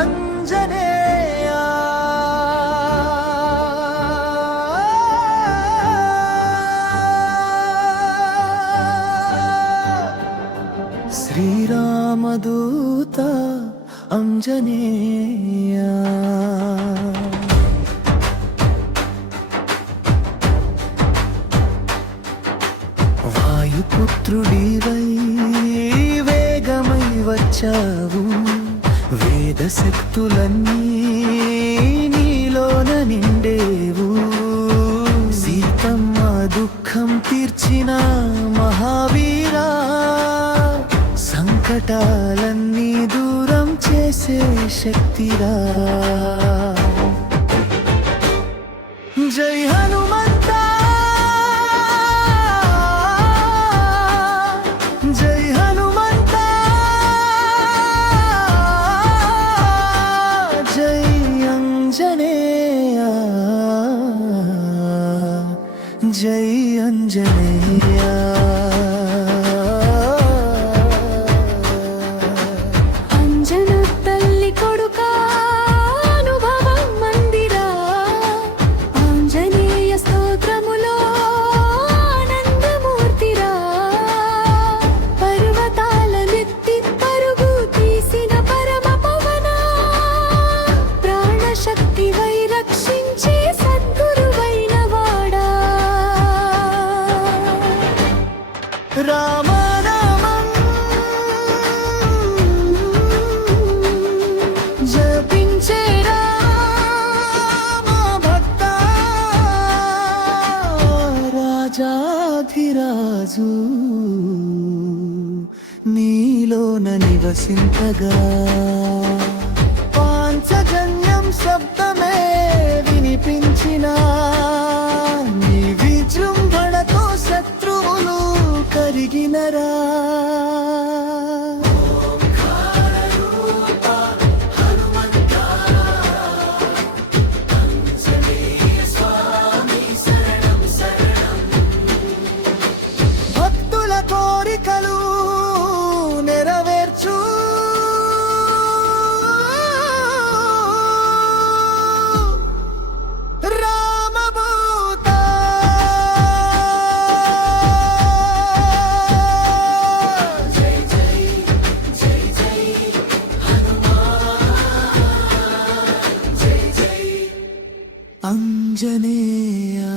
అంజనేయ శ్రీరామదూత అంజనేయ వాయుపుత్రుడివై వేగమై వచ్చావు. శక్తులన్నీ నీలోన నిండేవు. సీతమ్మ దుఃఖం తీర్చిన మహావీరా సంకటాలన్నీ దూరం చేసే శక్తిరా. జై జై అంజనేయ రామనామం. జపించే రామ భక్త రాజాధిరాజు. నీలోన నివసించగా. ಜನರಾ അഞ്ജനേയാ